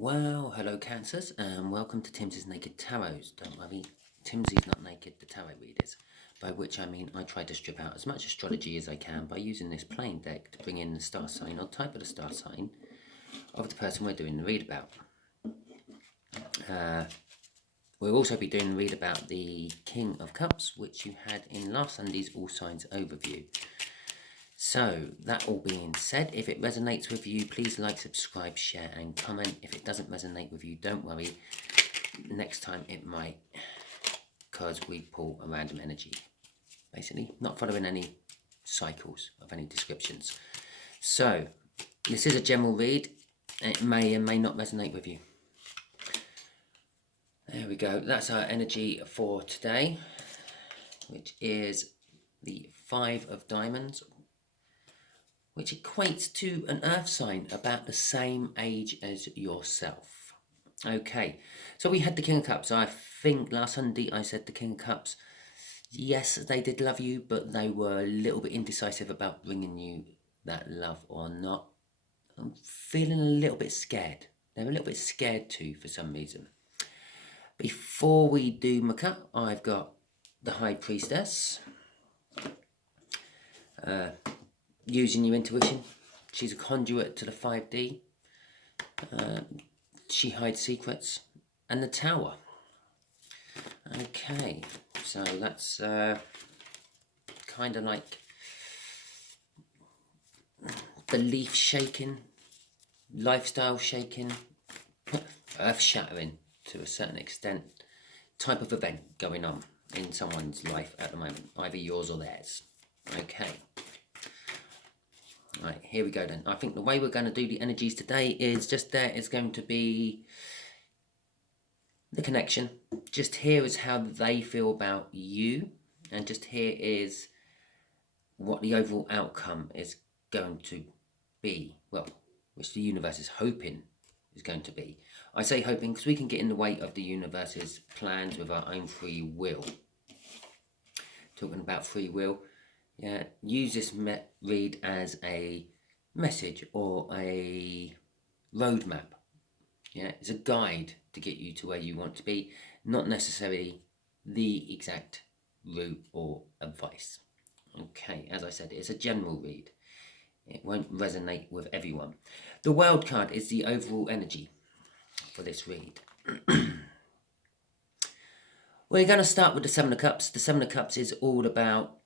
Well, hello Cancers, and welcome to Timsy's Naked Tarot. Don't worry, Timsy's not naked, the tarot readers. By which I mean I try to strip out as much astrology as I can by using this plain deck to bring in the star sign or type of the star sign of the person we're doing the read about. We'll also be doing the read about the King of Cups, which you had in last Sunday's All Signs overview. So, that all being said, if it resonates with you, please like, subscribe, share and comment. If it doesn't resonate with you, don't worry. Next time it might, because we pull a random energy. Basically, not following any cycles of any descriptions. So, this is a general read. It may and may not resonate with you. There we go. That's our energy for today, which is the Five of Diamonds, which equates to an earth sign about the same age as yourself. Okay, so we had the King of Cups. I think last Sunday I said the King of Cups, yes, they did love you, but they were a little bit indecisive about bringing you that love or not. I'm feeling a little bit scared. They're a little bit scared too for some reason. Before we do my cut, I've got the High Priestess. Using your intuition. She's a conduit to the 5D. She hides secrets. And the Tower. Okay, so that's kind of like belief shaking, lifestyle shaking, earth shattering to a certain extent type of event going on in someone's life at the moment, either yours or theirs. Okay. Right, here we go then. I think the way we're going to do the energies today is just there is going to be the connection. Just here is how they feel about you. And just here is what the overall outcome is going to be. Well, which the universe is hoping is going to be. I say hoping because we can get in the way of the universe's plans with our own free will. Talking about free will. Yeah, use this read as a message or a roadmap. Yeah, it's a guide to get you to where you want to be, not necessarily the exact route or advice. Okay, as I said, it's a general read. It won't resonate with everyone. The World card is the overall energy for this read. We're going to start with the Seven of Cups. The Seven of Cups is all about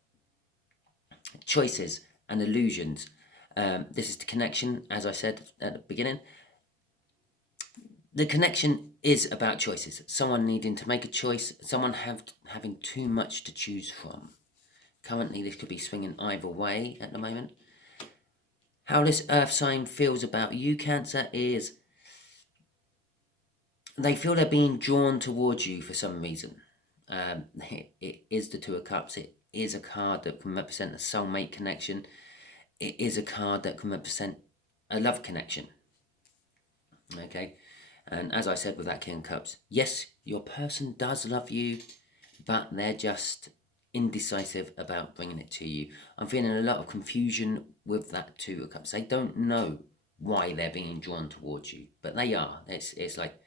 choices and illusions. This is the connection, as I said at the beginning. The connection is about choices. Someone needing to make a choice, someone having too much to choose from. Currently, this could be swinging either way at the moment. How this earth sign feels about you, Cancer, is they feel they're being drawn towards you for some reason. It is the Two of Cups. It is a card that can represent a soulmate connection. It is a card that can represent a love connection. Okay, and as I said with that King of Cups, yes, your person does love you, but they're just indecisive about bringing it to you. I'm feeling a lot of confusion with that Two of Cups. They don't know why they're being drawn towards you, but they are. It's like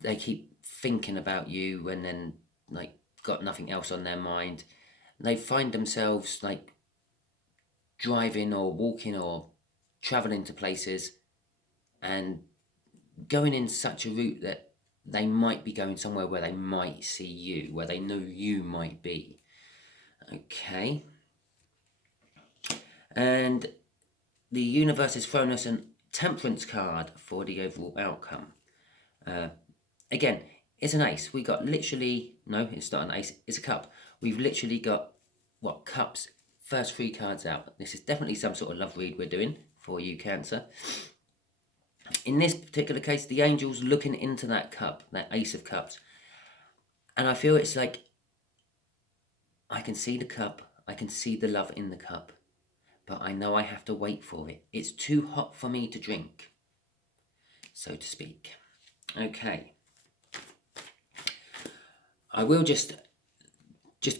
they keep thinking about you and then like got nothing else on their mind. They find themselves like driving or walking or traveling to places and going in such a route that they might be going somewhere where they might see you, where they know you might be. Okay. And the universe has thrown us a Temperance card for the overall outcome. Again, it's an ace. We got literally, no, it's not an ace, it's a cup. We've literally got, what, cups, first three cards out. This is definitely some sort of love read we're doing for you, Cancer. In this particular case, the angel's looking into that cup, that Ace of Cups. And I feel it's like, I can see the cup, I can see the love in the cup, but I know I have to wait for it. It's too hot for me to drink, so to speak. Okay. I will just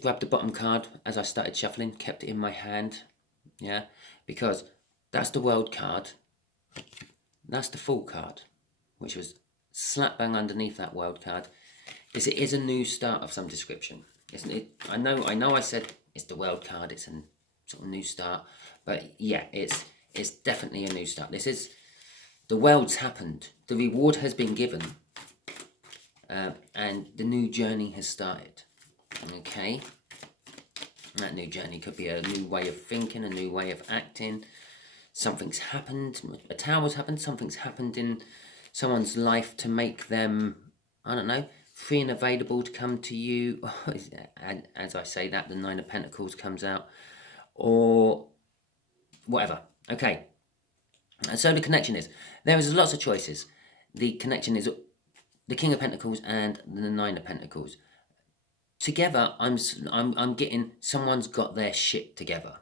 grab the bottom card as I started shuffling, kept it in my hand, yeah, because that's the World card, that's the Fool card, which was slap bang underneath that World card, is it is a new start of some description, isn't it? I know I said it's the World card, it's a sort of new start, but yeah, it's definitely a new start. This is, the world's happened, the reward has been given, and the new journey has started. Okay, that new journey could be a new way of thinking, a new way of acting. Something's happened, a tower's happened, something's happened in someone's life to make them, I don't know, free and available to come to you. And as I say that, the Nine of Pentacles comes out, or whatever. Okay, and so the connection is, there is lots of choices. The connection is the King of Pentacles and the Nine of Pentacles. Together, I'm getting someone's got their shit together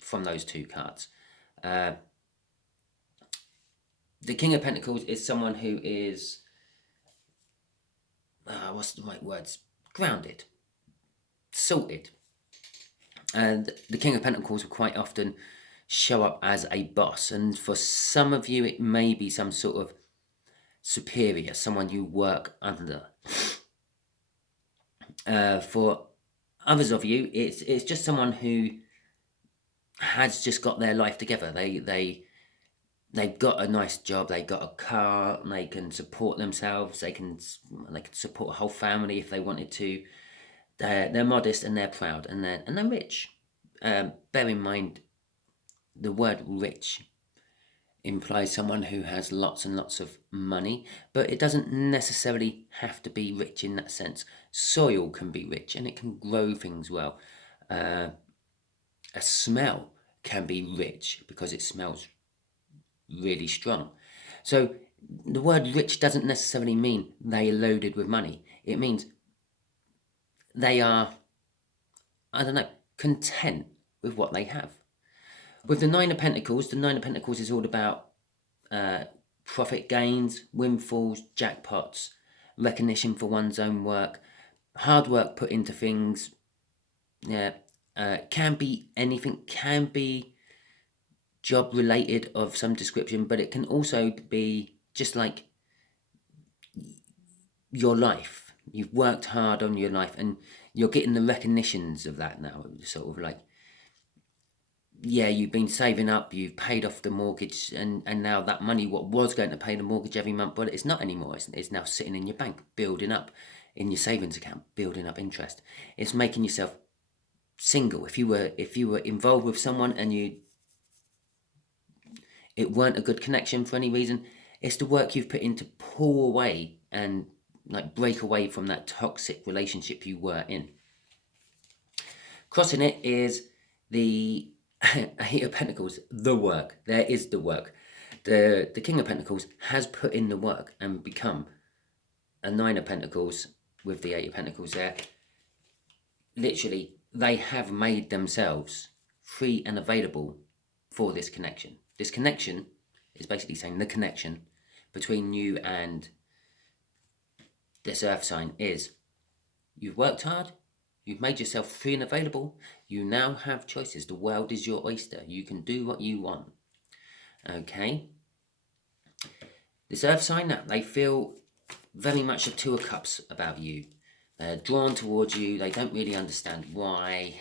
from those two cards. The King of Pentacles is someone who is, what's the right words? Grounded, sorted. And the King of Pentacles will quite often show up as a boss. And for some of you, it may be some sort of superior, someone you work under. For others of you, it's just someone who has just got their life together. They've got a nice job, they got a car, they can support themselves, they can support a whole family if they wanted to. They're modest and they're proud and they're rich. Bear in mind, the word rich implies someone who has lots and lots of money, but it doesn't necessarily have to be rich in that sense. Soil can be rich and it can grow things well. A smell can be rich because it smells really strong. So the word rich doesn't necessarily mean they are loaded with money. It means they are, I don't know, content with what they have. With the Nine of Pentacles is all about profit gains, windfalls, jackpots, recognition for one's own work, hard work put into things. Yeah, can be anything, can be job related of some description, but it can also be just like your life. You've worked hard on your life and you're getting the recognitions of that now. Sort of like, yeah, you've been saving up, you've paid off the mortgage, and now that money, what was going to pay the mortgage every month, but it's not anymore. It's now sitting in your bank, building up in your savings account, building up interest. It's making yourself single. If you were involved with someone and it weren't a good connection for any reason, it's the work you've put in to pull away and like break away from that toxic relationship you were in. Crossing it is the Eight of Pentacles, the work. There is the work. The King of Pentacles has put in the work and become a Nine of Pentacles with the Eight of Pentacles there. Literally, they have made themselves free and available for this connection. This connection is basically saying the connection between you and this earth sign is you've worked hard, you've made yourself free and available, you now have choices. The world is your oyster. You can do what you want. Okay? This earth sign, they feel very much a Two of Cups about you. They're drawn towards you. They don't really understand why.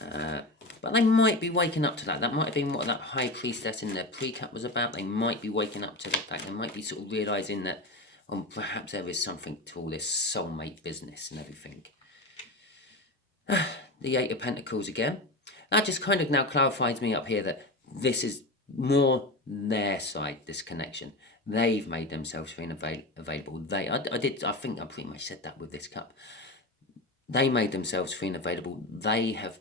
But they might be waking up to that. That might have been what that High Priestess in their pre-cup was about. They might be waking up to the fact. They might be sort of realising that perhaps there is something to all this soulmate business and everything. The Eight of Pentacles again. That just kind of now clarifies me up here that this is more their side, this connection. They've made themselves free and available. I think I pretty much said that with this cup. They made themselves free and available. They had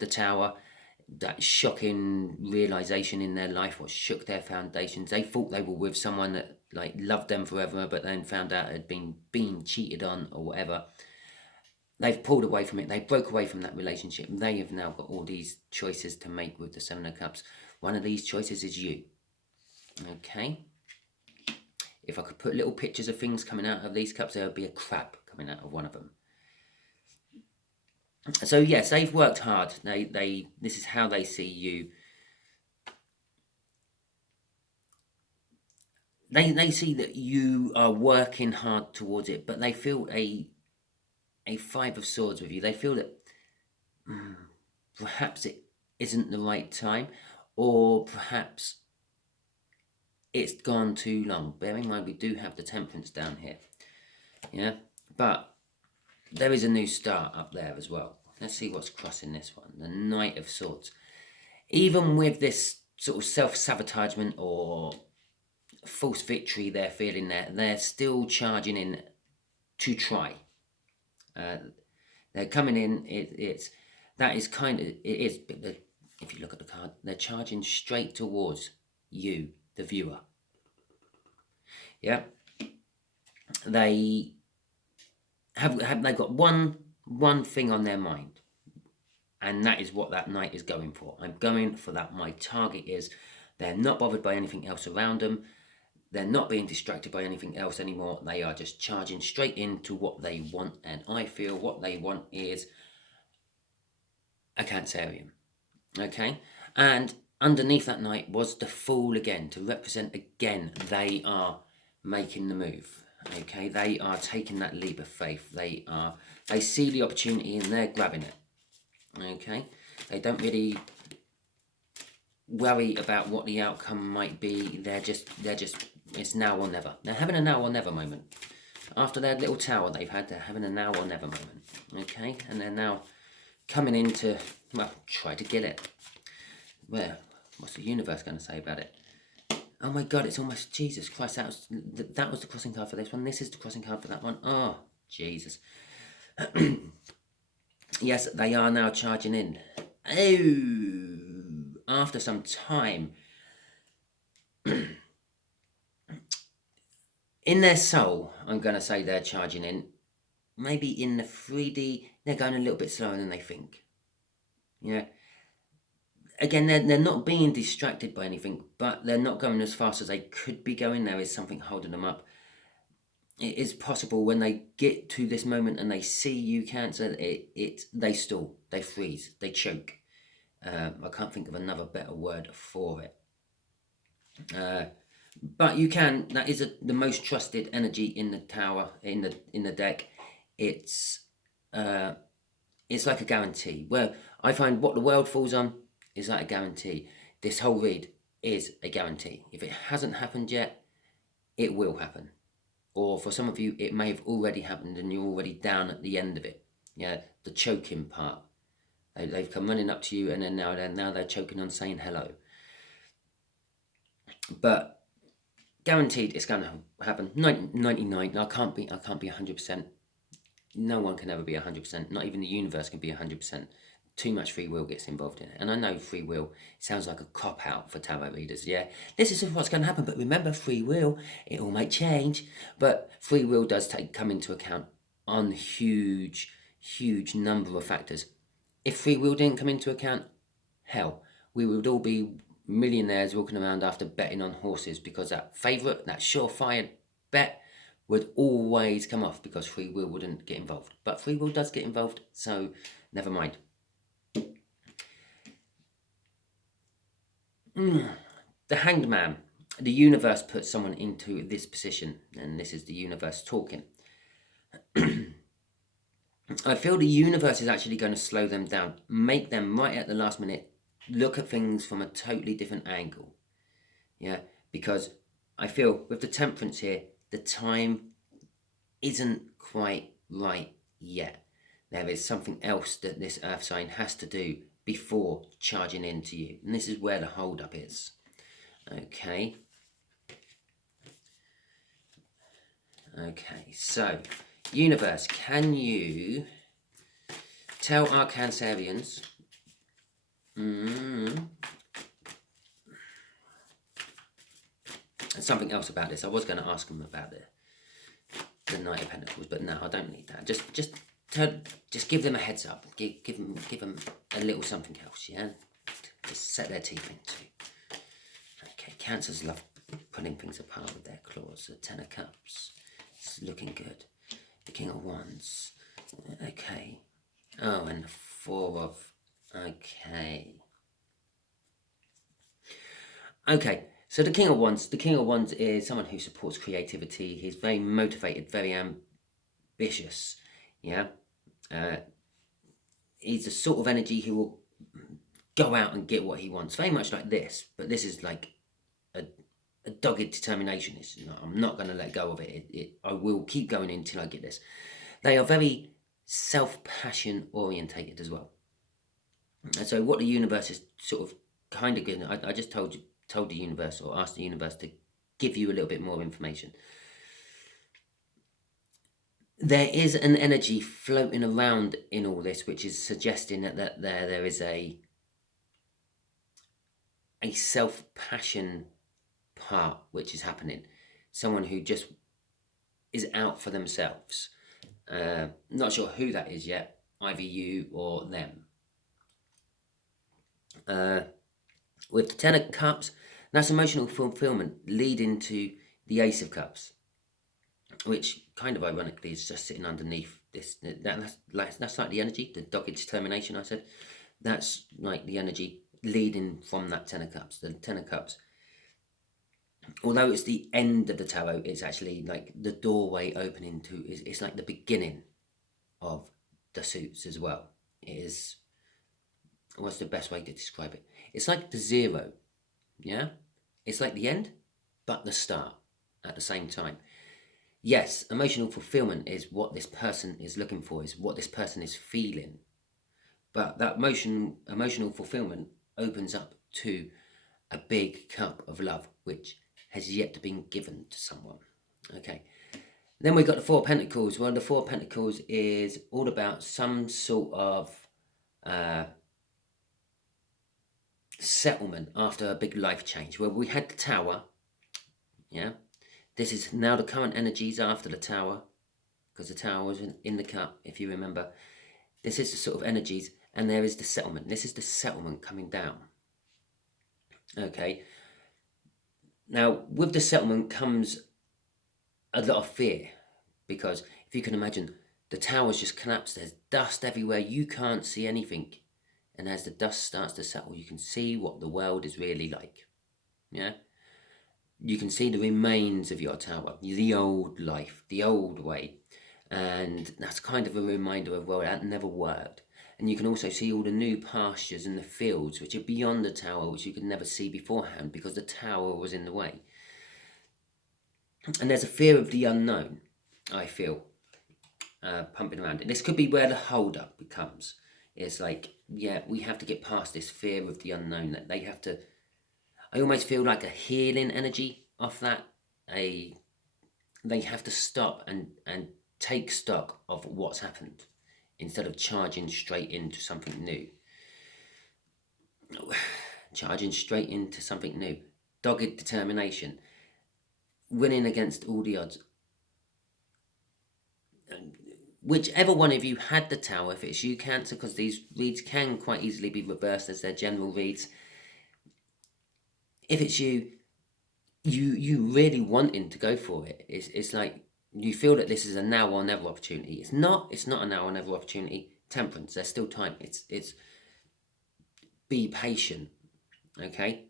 the Tower, that shocking realization in their life, what shook their foundations. They thought they were with someone that like loved them forever, but then found out had been cheated on or whatever. They've pulled away from it. They broke away from that relationship. They have now got all these choices to make with the Seven of Cups. One of these choices is you. Okay. If I could put little pictures of things coming out of these cups, there would be a crab coming out of one of them. So yes, they've worked hard. This is how they see you. they see that you are working hard towards it, but they feel a Five of Swords with you. They feel that perhaps it isn't the right time, or perhaps it's gone too long. Bear in mind, we do have the Temperance down here. Yeah, but there is a new start up there as well. Let's see what's crossing this one. The Knight of Swords. Even with this sort of self-sabotagement or false victory they're feeling there, they're still charging in to try. They're coming in. If you look at the card, they're charging straight towards you, the viewer. Yeah, they've got one thing on their mind, and that is what that knight is going for. I'm going for that. My target is, they're not bothered by anything else around them. They're not being distracted by anything else anymore. They are just charging straight into what they want, and I feel what they want is a Cancerian. Okay, and underneath that knight was the Fool again, to represent again they are making the move. Okay, they are taking that leap of faith. They see the opportunity and they're grabbing it. Okay, they don't really worry about what the outcome might be. They're just it's now or never. They're having a now or never moment. After their little tower they've had, they're having a now or never moment. Okay, and they're now coming in to, well, try to get it. What's the universe going to say about it? Oh my God, it's almost, Jesus Christ, that was the crossing card for this one. This is the crossing card for that one. Oh, Jesus. Yes, they are now charging in. Oh, after some time. In their soul, I'm going to say they're charging in. Maybe in the 3D, they're going a little bit slower than they think. Yeah. Again, they're not being distracted by anything, but they're not going as fast as they could be going. There is something holding them up. It is possible when they get to this moment and they see you, Cancer, they stall, they freeze, they choke. I can't think of another better word for it. But you can. That is the most trusted energy in the tower, in the deck. It's like a guarantee. Where I find what the world falls on is like a guarantee. This whole read is a guarantee. If it hasn't happened yet, it will happen. Or for some of you, it may have already happened and you're already down at the end of it. Yeah, the choking part. They've come running up to you and then now they're choking on saying hello. But guaranteed it's going to happen. 99. I can't be 100%. No one can ever be 100%. Not even the universe can be 100%. Too much free will gets involved in it. And I know free will sounds like a cop-out for tarot readers. Yeah, this is what's going to happen. But remember, free will, it all might change. But free will does come into account on huge number of factors. If free will didn't come into account, hell, we would all be millionaires walking around after betting on horses, because that favourite, that surefire bet would always come off because free will wouldn't get involved. But free will does get involved, so never mind. The Hanged Man. The universe puts someone into this position, and this is the universe talking. I feel the universe is actually going to slow them down, make them right at the last minute look at things from a totally different angle. Yeah, because I feel with the Temperance here, the time isn't quite right yet. There is something else that this earth sign has to do before charging into you. And this is where the hold up is. Okay. Okay, so universe, can you tell our Cancerians something else about this? I was going to ask them about the Knight of Pentacles, but no, I don't need that. Just give them a heads up. Give them a little something else, yeah? Just set their teeth into. Okay, Cancers love pulling things apart with their claws. The Ten of Cups. It's looking good. The King of Wands. Okay. Oh, and the Four of... Okay. Okay, So the King of Wands is someone who supports creativity. He's very motivated, very ambitious. Yeah, he's the sort of energy who will go out and get what he wants. Very much like this, but this is like a dogged determination. It's, you know, I'm not going to let go of it. I will keep going until I get this. They are very self-passion orientated as well. And so what the universe is sort of kind of good. I just told the universe, or asked the universe to give you a little bit more information. There is an energy floating around in all this, which is suggesting that there is a self-passion part which is happening. Someone who just is out for themselves. Not sure who that is yet, either you or them. With the Ten of Cups, that's emotional fulfillment leading to the Ace of Cups, which kind of ironically is just sitting underneath this. That's like the energy, the dogged determination I said. That's like the energy leading from that Ten of Cups. The Ten of Cups, although it's the end of the tarot, it's actually like the doorway opening to, it's like the beginning of the suits as well. It is, what's the best way to describe it? It's like the zero, yeah? It's like the end, but the start at the same time. Yes, emotional fulfillment is what this person is looking for, is what this person is feeling. But that emotional fulfillment opens up to a big cup of love, which has yet to be given to someone. Okay. Then we've got the Four of Pentacles. Well, the Four of Pentacles is all about some sort of settlement after a big life change. Well, we had the Tower. Yeah. This is now the current energies after the Tower, because the Tower was in the cup, if you remember. This is the sort of energies, and there is the settlement. This is the settlement coming down. Okay. Now, with the settlement comes a lot of fear, because if you can imagine, the tower's just collapsed. There's dust everywhere. You can't see anything. And as the dust starts to settle, you can see what the world is really like. Yeah? You can see the remains of your tower, the old life, the old way. And that's kind of a reminder of, well, that never worked. And you can also see all the new pastures and the fields, which are beyond the tower, which you could never see beforehand because the tower was in the way. And there's a fear of the unknown, I feel, pumping around. And this could be where the hold-up becomes. It's like, yeah, we have to get past this fear of the unknown. That they have to, I almost feel like a healing energy off that. They have to stop and take stock of what's happened, instead of charging straight into something new. Charging straight into something new. Dogged determination. Winning against all the odds. Whichever one of you had the Tower, if it's you, Cancer, because these reads can quite easily be reversed as their general reads. If it's you really wanting to go for it. It's like you feel that this is a now or never opportunity. It's not a now or never opportunity. Temperance, there's still time. It's be patient, okay?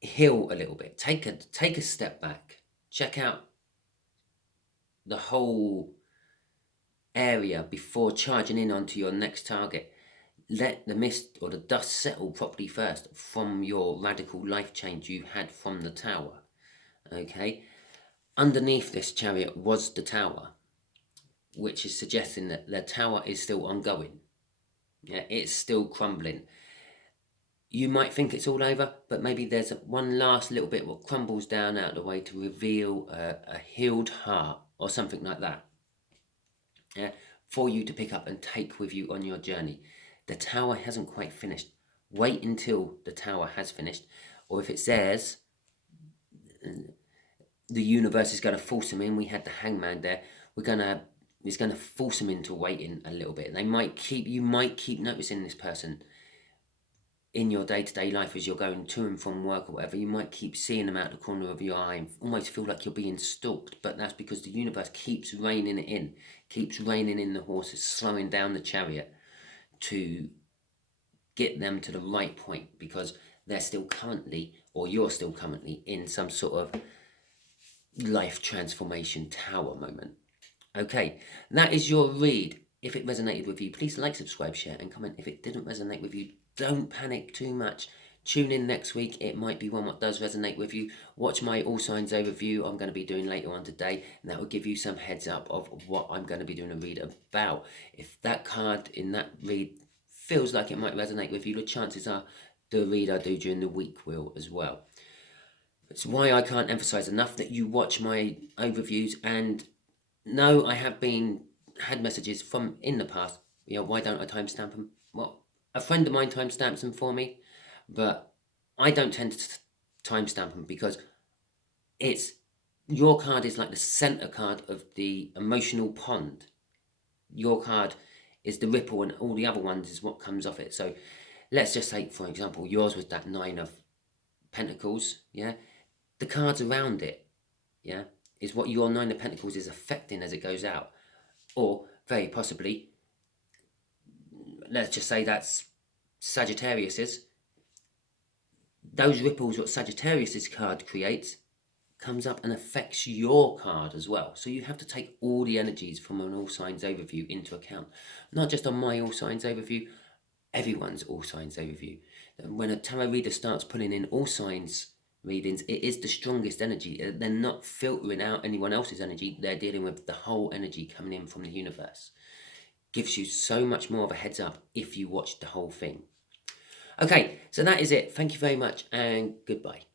Heal a little bit. Take a step back. Check out the whole area before charging in onto your next target. Let the mist or the dust settle properly first from your radical life change you had from the Tower. Okay? Underneath this Chariot was the Tower, which is suggesting that the Tower is still ongoing. Yeah, it's still crumbling. You might think it's all over, but maybe there's one last little bit what crumbles down out of the way to reveal a healed heart or something like that. Yeah, for you to pick up and take with you on your journey. The Tower hasn't quite finished. Wait until the Tower has finished, or if it's theirs, the universe is going to force them in. We had the Hangman there. It's going to force them into waiting a little bit. You might keep noticing this person in your day-to-day life as you're going to and from work or whatever. You might keep seeing them out the corner of your eye and almost feel like you're being stalked, but that's because the universe keeps reining it in, keeps reining in the horses, slowing down the Chariot to get them to the right point, because they're still currently or you're still currently in some sort of life transformation tower moment. Okay, that is your read. If it resonated with you, please like, subscribe, share, and comment. If it didn't resonate with you, don't panic too much. Tune in next week. It might be one what does resonate with you. Watch my all signs overview I'm going to be doing later on today, and that will give you some heads up of what I'm going to be doing a read about. If that card in that read feels like it might resonate with you, the chances are the read I do during the week will as well. It's why I can't emphasize enough that you watch my overviews. And no, I have had messages from in the past, why don't I timestamp them? Well, a friend of mine timestamps them for me, but I don't tend to timestamp them because your card is like the center card of the emotional pond. Your card is the ripple, and all the other ones is what comes off it. So let's just say, for example, yours was that 9 of Pentacles, yeah? The cards around it, yeah, is what your 9 of Pentacles is affecting as it goes out. Or, very possibly, let's just say that's Sagittarius's. Those ripples what Sagittarius's card creates comes up and affects your card as well. So you have to take all the energies from an all signs overview into account. Not just on my all signs overview, everyone's all signs overview. When a tarot reader starts pulling in all signs readings, it is the strongest energy. They're not filtering out anyone else's energy. They're dealing with the whole energy coming in from the universe. Gives you so much more of a heads up if you watch the whole thing. Okay, so that is it. Thank you very much and goodbye.